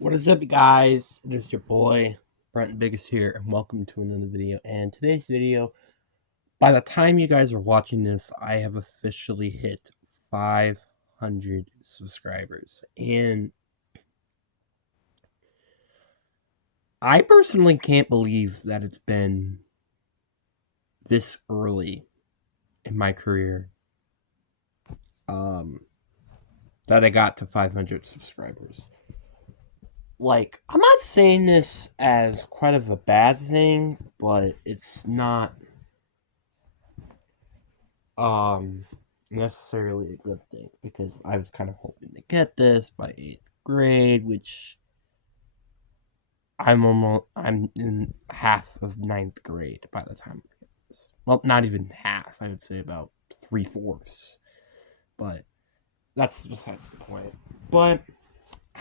What is up, guys? It is your boy Brent Biggest here, and welcome to another video. And today's video, by the time you guys are watching this, I have officially hit 500 subscribers, and I personally can't believe that it's been this early in my career that I got to 500 subscribers. Like, I'm not saying this as quite of a bad thing, but it's not um necessarily a good thing because I was kind of hoping to get this by 8th grade, which I'm in half of ninth grade by the time I get this. Well, not even half. I would say about 3/4. But that's besides the point. But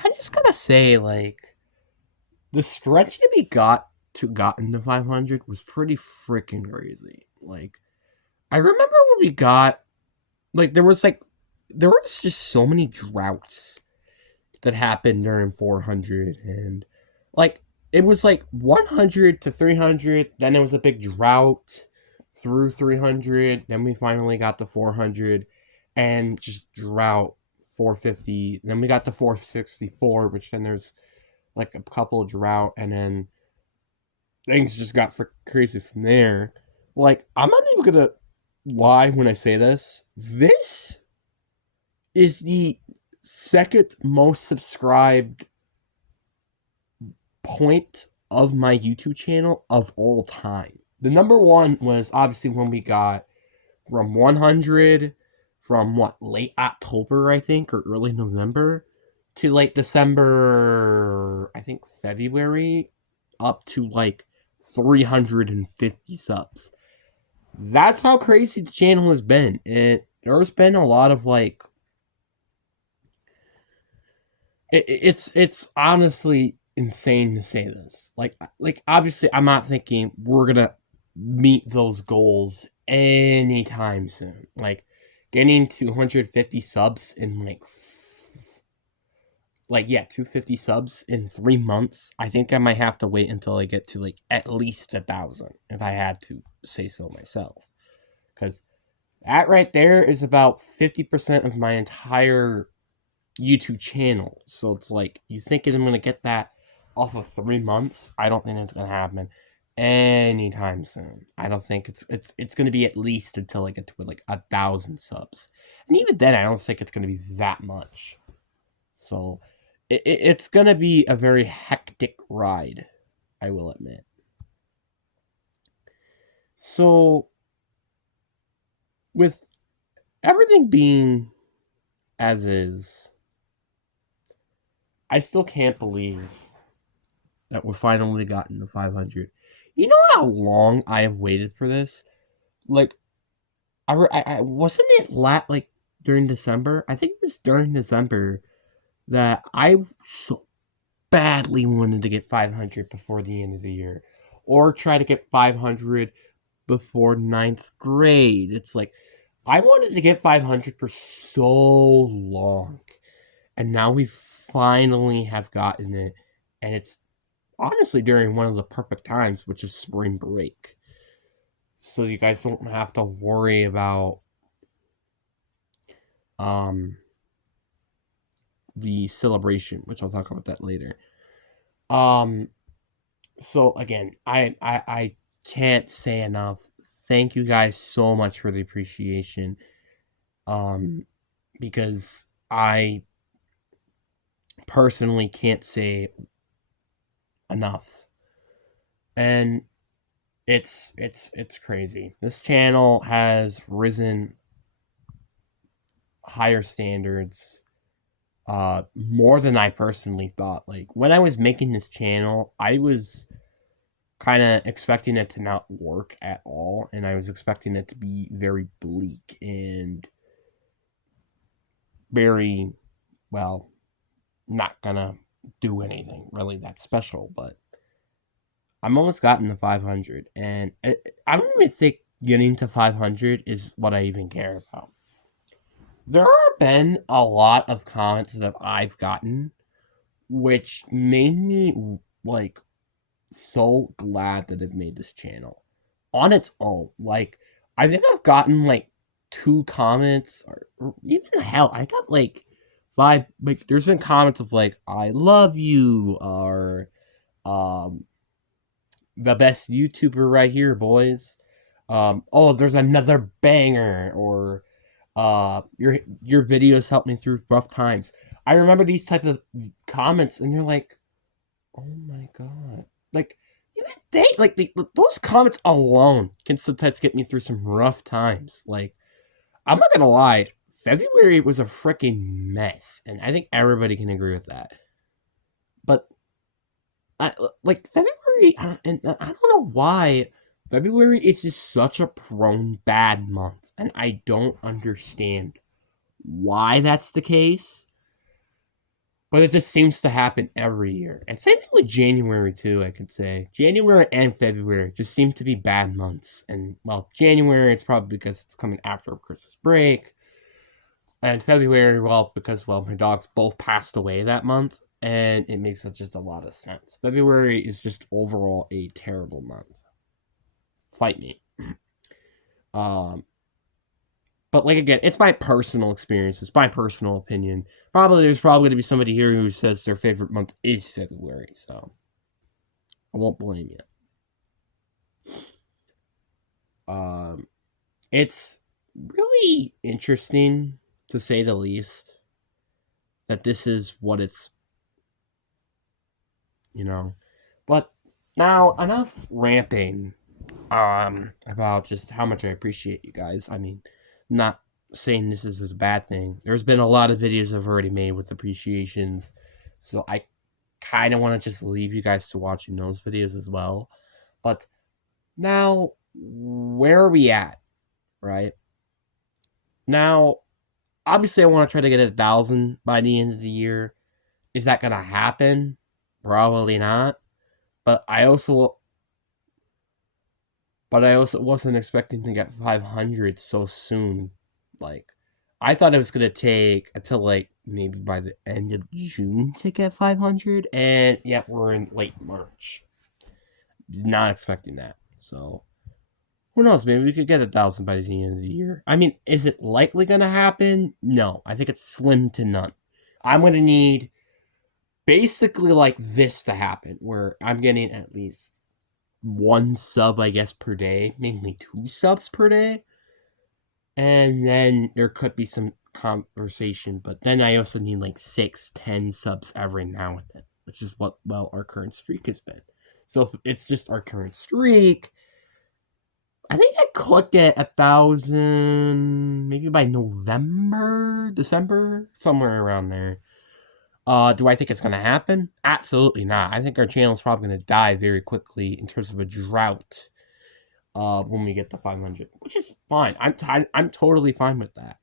I just gotta say, like, the stretch that we gotten to 500 was pretty freaking crazy. Like, I remember when we got like there was just so many droughts that happened during 400, and like it was like 100 to 300, then it was a big drought through 300, then we finally got to 400 and just drought 450, then we got to 464, which then there's like a couple of drought, and then things just got crazy from there. Like, I'm not even gonna lie when I say this is the second most subscribed point of my YouTube channel of all time. The number one was obviously when we got from 100 from late October, I think, or early November to late December, I think February, up to like 350 subs. That's how crazy the channel has been. There's been a lot of like it's honestly insane to say this. Like obviously I'm not thinking we're gonna meet those goals anytime soon. Like getting 250 subs in like 250 subs in 3 months. I think I might have to wait until I get to like at least 1,000 if I had to say so myself. Because that right there is about 50% of my entire YouTube channel. So it's like, you thinking I'm gonna get that off of 3 months? I don't think it's gonna happen anytime soon. I don't think it's gonna be at least until I get to like 1,000 subs, and even then, I don't think it's gonna be that much. So it's gonna be a very hectic ride, I will admit. So with everything being as is, I still can't believe that we're finally gotten to 500. You know how long I have waited for this? Like, I wasn't it like during December? I think it was during December that I so badly wanted to get 500 before the end of the year, or try to get 500 before ninth grade. It's like I wanted to get 500 for so long, and now we finally have gotten it, and it's honestly during one of the perfect times, which is spring break. So you guys don't have to worry about um the celebration, which I'll talk about that later. Um so again, I can't say enough. Thank you guys so much for the appreciation. Because I personally can't say enough. And it's crazy. This channel has risen higher standards more than I personally thought. Like when I was making this channel, I was kind of expecting it to not work at all, and I was expecting it to be very bleak and very, well, not gonna do anything really that special. But I'm almost gotten to 500, and I don't even think getting to 500 is what I even care about. There have been a lot of comments that I've gotten which made me like so glad that I've made this channel on its own. Like, I think I've gotten like 2 comments, or even hell, I got like 5. Like, there's been comments of like, "I love you," or um, "the best YouTuber right here, boys." "Oh, there's another banger," or your videos helped me through rough times. I remember these type of comments, and you're like, oh my god, like even those comments alone can sometimes get me through some rough times. Like, I'm not gonna lie, February was a freaking mess, and I think everybody can agree with that. But like February, and I don't know why February is just such a prone bad month, and I don't understand why that's the case. But it just seems to happen every year. And same thing with January, too, I could say. January and February just seem to be bad months. And, well, January, it's probably because it's coming after Christmas break. And February, well, because, well, my dogs both passed away that month. And it makes just a lot of sense. February is just overall a terrible month. Fight me. um, But like again, it's my personal experience. It's my personal opinion. There's probably going to be somebody here who says their favorite month is February, so I won't blame you. It's really interesting, to say the least, that this is what it's, you know. But now enough ramping about just how much I appreciate you guys. I mean, not saying this is a bad thing. There's been a lot of videos I've already made with appreciations, so I kind of want to just leave you guys to watching those videos as well. But now, where are we at, right? Now, obviously, I want to try to get 1,000 by the end of the year. Is that gonna happen? Probably not. But I also wasn't expecting to get 500 so soon. Like, I thought it was gonna take until like maybe by the end of June to get 500, and yeah, we're in late March. Not expecting that. So who knows? Maybe we could get 1,000 by the end of the year. I mean, is it likely gonna happen? No, I think it's slim to none. I'm gonna need basically like this to happen, where I'm getting at least 1 sub, I guess, per day, mainly 2 subs per day. And then there could be some conversation, but then I also need like 6, 10 subs every now and then, which is what, well, our current streak has been. So if it's just our current streak, I think I could get 1,000 maybe by November, December, somewhere around there. Do I think it's going to happen? Absolutely not. I think our channel is probably going to die very quickly in terms of a drought when we get to 500, which is fine. I'm totally fine with that.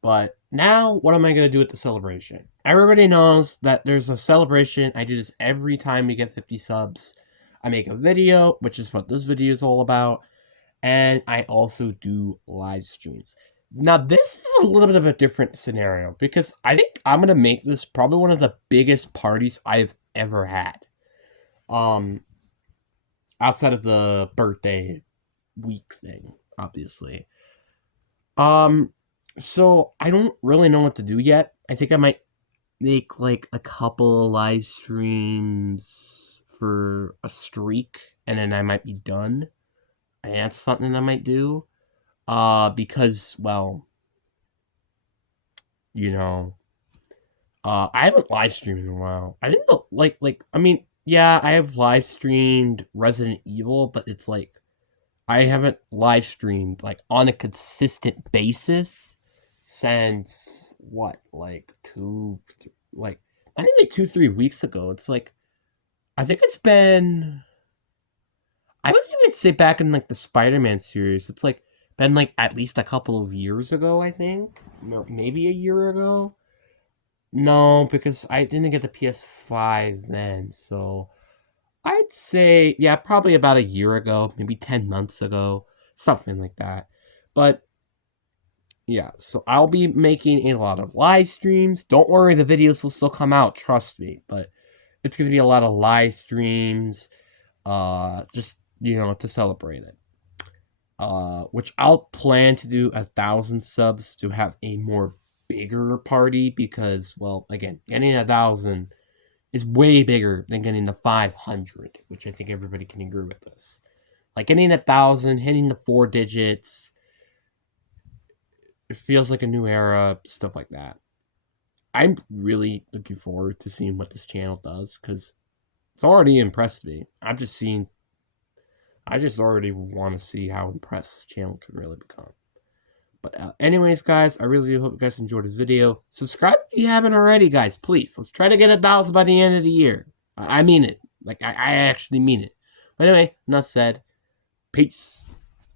But now, what am I going to do with the celebration? Everybody knows that there's a celebration. I do this every time we get 50 subs. I make a video, which is what this video is all about. And I also do live streams. Now, this is a little bit of a different scenario because I think I'm going to make this probably one of the biggest parties I've ever had. Outside of the birthday week thing, obviously. So I don't really know what to do yet. I think I might make like a couple live streams for a streak, and then I might be done. And that's something I might do. Because, well, you know, I haven't live streamed in a while. I think I mean, yeah, I have live streamed Resident Evil, but it's like I haven't live streamed like on a consistent basis since what, like I think like 2, 3 weeks ago. It's like I think it's been, I would even say back in like the Spider-Man series. It's like been like at least a couple of years ago. I think maybe a year ago. No, because I didn't get the PS5 then, so I'd say, yeah, probably about a year ago, maybe 10 months ago, something like that. But, yeah, so I'll be making a lot of live streams. Don't worry, the videos will still come out, trust me. But it's going to be a lot of live streams, just, to celebrate it. Which I'll plan to do 1,000 subs to have a more bigger party because, well, again, getting 1,000 is way bigger than getting the 500, which I think everybody can agree with this. Like getting 1,000, hitting the 4 digits, it feels like a new era, stuff like that. I'm really looking forward to seeing what this channel does because it's already impressed me. I just already want to see how impressed this channel can really become. But anyways, guys, I really hope you guys enjoyed this video. Subscribe if you haven't already, guys. Please, let's try to get 1,000 by the end of the year. I mean it. Like, I actually mean it. But anyway, enough said. Peace.